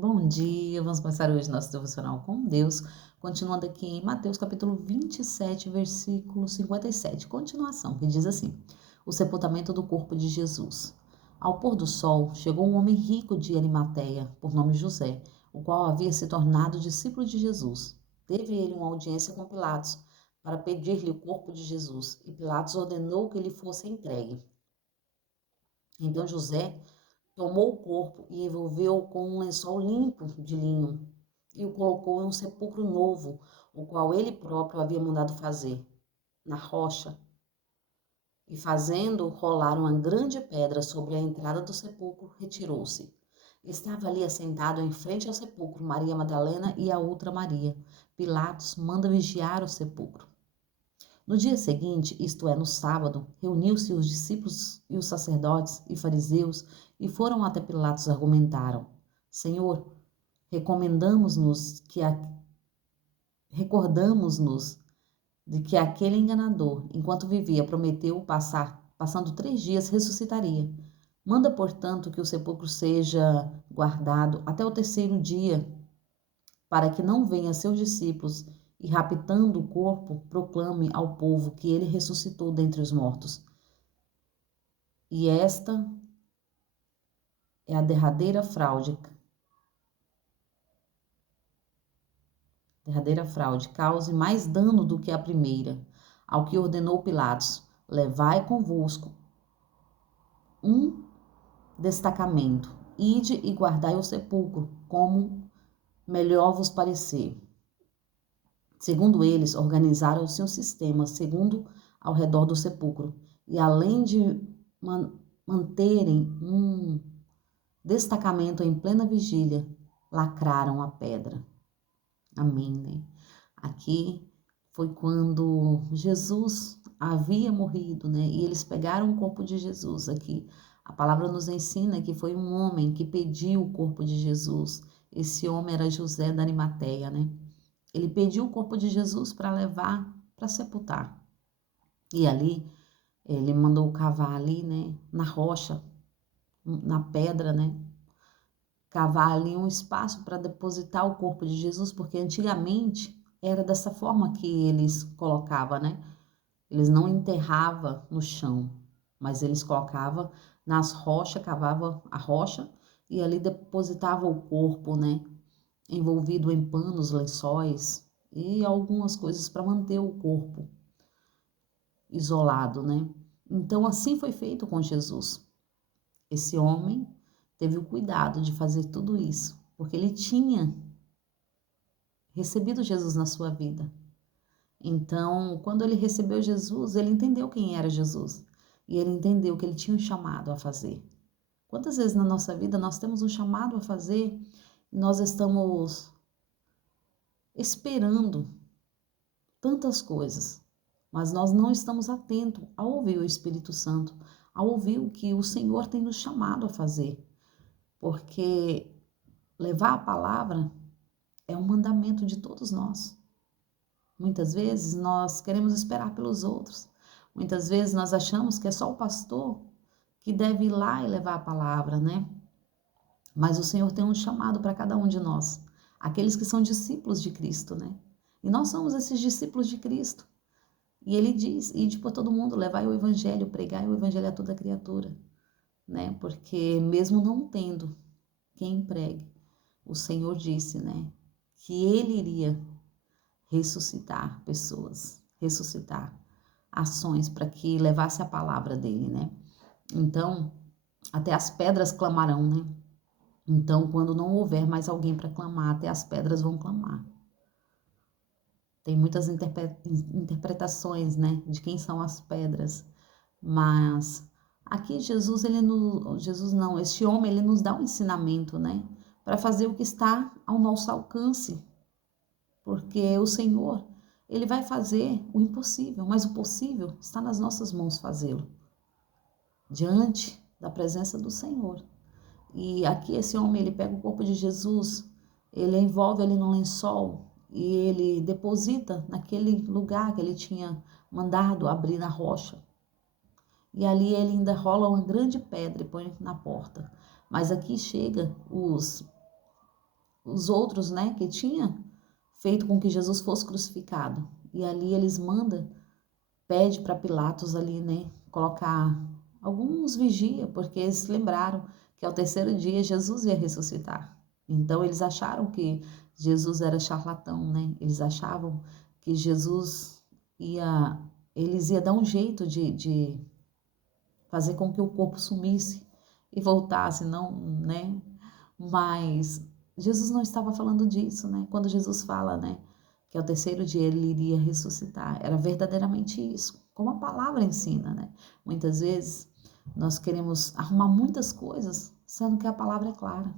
Bom dia, vamos começar hoje nosso devocional com Deus, continuando aqui em Mateus capítulo 27, versículo 57, continuação, que diz assim: o sepultamento do corpo de Jesus. Ao pôr do sol, chegou um homem rico de Arimateia, por nome José, o qual havia se tornado discípulo de Jesus. Teve ele uma audiência com Pilatos para pedir-lhe o corpo de Jesus, e Pilatos ordenou que lhe fosse entregue. Então José tomou o corpo e envolveu-o com um lençol limpo de linho e o colocou em um sepulcro novo, o qual ele próprio havia mandado fazer, na rocha. E fazendo rolar uma grande pedra sobre a entrada do sepulcro, retirou-se. Estava ali assentado em frente ao sepulcro Maria Madalena e a outra Maria. Pilatos manda vigiar o sepulcro. No dia seguinte, isto é, no sábado, reuniu-se os discípulos e os sacerdotes e fariseus e foram até Pilatos e argumentaram: Senhor, recomendamos-nos que recordamos-nos de que aquele enganador, enquanto vivia, prometeu passando 3 dias, ressuscitaria. Manda, portanto, que o sepulcro seja guardado até o terceiro dia, para que não venham seus discípulos e, raptando o corpo, proclame ao povo que ele ressuscitou dentre os mortos. E esta é a derradeira fraude, cause mais dano do que a primeira. Ao que ordenou Pilatos: levai convosco um destacamento, ide e guardai o sepulcro, como melhor vos parecer. Segundo eles, organizaram-se um sistema, segundo ao redor do sepulcro, e além de manterem um destacamento em plena vigília, lacraram a pedra. Amém, né? Aqui foi quando Jesus havia morrido, né? E eles pegaram o corpo de Jesus aqui. A palavra nos ensina que foi um homem que pediu o corpo de Jesus. Esse homem era José da Arimateia, né? Ele pediu o corpo de Jesus para levar para sepultar. E ali ele mandou cavar ali, né, na rocha, na pedra, né? Cavar ali um espaço para depositar o corpo de Jesus, porque antigamente era dessa forma que eles colocavam, né? Eles não enterravam no chão, mas eles colocavam nas rochas, cavavam a rocha e ali depositavam o corpo, né? Envolvido em panos, lençóis e algumas coisas para manter o corpo isolado, né? Então assim foi feito com Jesus. Esse homem teve o cuidado de fazer tudo isso, porque ele tinha recebido Jesus na sua vida. Então, quando ele recebeu Jesus, ele entendeu quem era Jesus e ele entendeu que ele tinha um chamado a fazer. Quantas vezes na nossa vida nós temos um chamado a fazer e nós estamos esperando tantas coisas, mas nós não estamos atentos a ouvir o Espírito Santo, a ouvir o que o Senhor tem nos chamado a fazer, porque levar a palavra é um mandamento de todos nós. Muitas vezes nós queremos esperar pelos outros. Muitas vezes nós achamos que é só o pastor que deve ir lá e levar a palavra, né? Mas o Senhor tem um chamado para cada um de nós, aqueles que são discípulos de Cristo, né? E nós somos esses discípulos de Cristo. E ele diz: ide por todo mundo, levai o evangelho, pregai o evangelho a toda criatura, né? Porque mesmo não tendo quem pregue, o Senhor disse, né, que ele iria ressuscitar pessoas, ressuscitar ações para que levasse a palavra dele, né? Então, até as pedras clamarão, né? Então, quando não houver mais alguém para clamar, até as pedras vão clamar. Tem muitas interpretações, né, de quem são as pedras, mas aqui Jesus não, este homem, ele nos dá um ensinamento, né, para fazer o que está ao nosso alcance, porque o Senhor, ele vai fazer o impossível, mas o possível está nas nossas mãos fazê-lo, diante da presença do Senhor. E aqui esse homem, ele pega o corpo de Jesus, ele envolve ali no lençol e ele deposita naquele lugar que ele tinha mandado abrir na rocha. E ali ele ainda rola uma grande pedra e põe na porta. Mas aqui chega os outros, né, que tinha feito com que Jesus fosse crucificado. E ali eles mandam, pede para Pilatos ali, né, colocar alguns vigia, porque eles lembraram que ao terceiro dia Jesus ia ressuscitar. Então eles acharam que Jesus era charlatão, né? Eles achavam que Jesus eles iam dar um jeito de fazer com que o corpo sumisse e voltasse, não, né? Mas Jesus não estava falando disso, né? Quando Jesus fala, né, que ao terceiro dia ele iria ressuscitar, era verdadeiramente isso, como a palavra ensina, né? Muitas vezes nós queremos arrumar muitas coisas, sendo que a palavra é clara.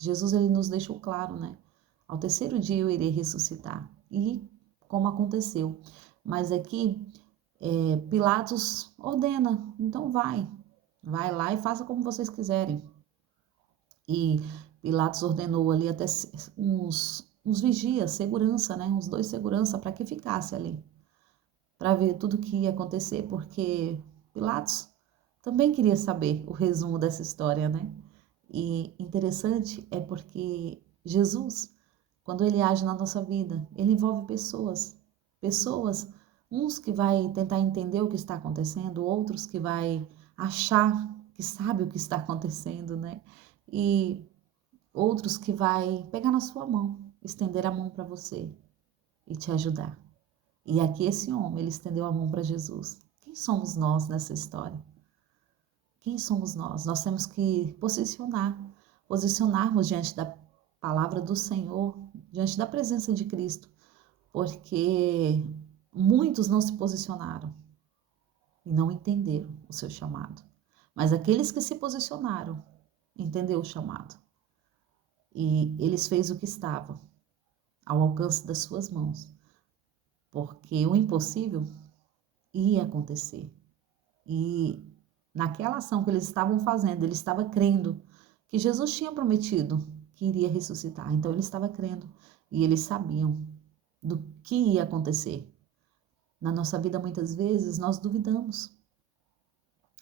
Jesus ele nos deixou claro, né? Ao terceiro dia eu irei ressuscitar. E como aconteceu. Mas aqui Pilatos ordena, então vai lá e faça como vocês quiserem. E Pilatos ordenou ali até uns vigias, segurança, né? Uns 2 segurança para que ficasse ali, para ver tudo o que ia acontecer, porque Pilatos também queria saber o resumo dessa história, né? E interessante é porque Jesus, quando ele age na nossa vida, ele envolve pessoas, uns que vai tentar entender o que está acontecendo, outros que vai achar que sabe o que está acontecendo, né? E outros que vai pegar na sua mão, estender a mão para você e te ajudar. E aqui esse homem, ele estendeu a mão para Jesus. Quem somos nós nessa história? Quem somos nós? Nós temos que posicionarmos diante da palavra do Senhor, diante da presença de Cristo, porque muitos não se posicionaram e não entenderam o seu chamado. Mas aqueles que se posicionaram, entenderam o chamado. E eles fez o que estava ao alcance das suas mãos, porque o impossível ia acontecer. E naquela ação que eles estavam fazendo, ele estava crendo que Jesus tinha prometido que iria ressuscitar. Então ele estava crendo e eles sabiam do que ia acontecer. Na nossa vida, muitas vezes, nós duvidamos.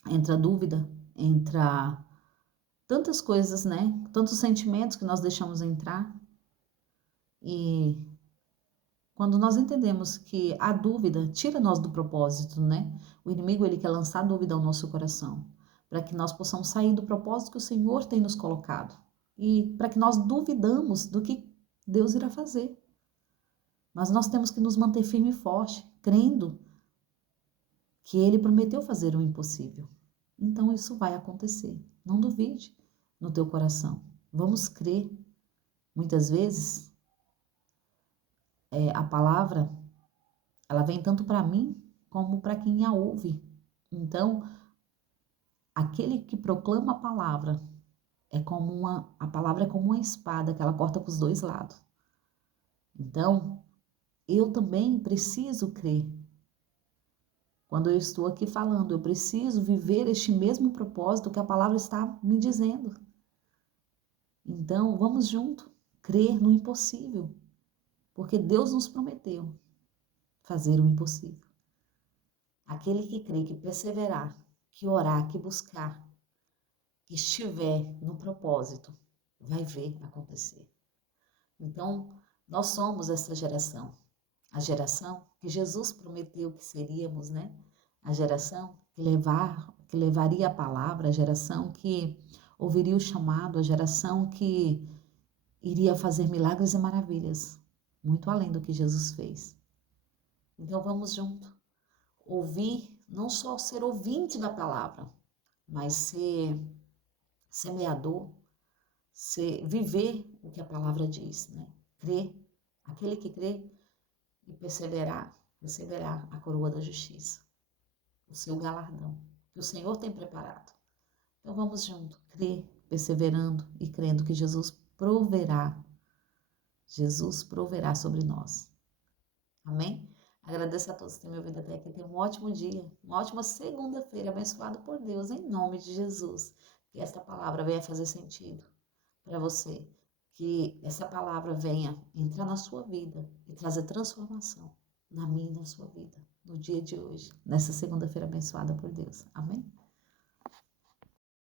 Entra a dúvida, entra tantas coisas, né? Tantos sentimentos que nós deixamos entrar. E quando nós entendemos que a dúvida tira nós do propósito, né? O inimigo, ele quer lançar dúvida ao nosso coração, para que nós possamos sair do propósito que o Senhor tem nos colocado. E para que nós duvidamos do que Deus irá fazer. Mas nós temos que nos manter firme e forte, crendo que Ele prometeu fazer o impossível. Então isso vai acontecer. Não duvide no teu coração. Vamos crer. Muitas vezes, a palavra, ela vem tanto para mim como para quem a ouve. Então, aquele que proclama a palavra, a palavra é como uma espada que ela corta para os dois lados. Então, eu também preciso crer. Quando eu estou aqui falando, eu preciso viver este mesmo propósito que a palavra está me dizendo. Então, vamos junto, crer no impossível, porque Deus nos prometeu fazer o impossível. Aquele que crê, que perseverar, que orar, que buscar, que estiver no propósito, vai ver acontecer. Então, nós somos essa geração, a geração que Jesus prometeu que seríamos, né? A geração que levaria a palavra, a geração que ouviria o chamado, a geração que iria fazer milagres e maravilhas, muito além do que Jesus fez. Então vamos junto, ouvir, não só ser ouvinte da palavra, mas ser semeador, viver o que a palavra diz, né? Crer, aquele que crê e perseverar, receberá a coroa da justiça, o seu galardão, que o Senhor tem preparado. Então vamos junto, crer, perseverando e crendo que Jesus proverá sobre nós. Amém? Agradeço a todos que têm me ouvido até aqui. Tenham um ótimo dia, uma ótima segunda-feira, abençoado por Deus, em nome de Jesus. Que esta palavra venha fazer sentido para você. Que essa palavra venha entrar na sua vida e trazer transformação na minha e na sua vida, no dia de hoje, nessa segunda-feira abençoada por Deus. Amém?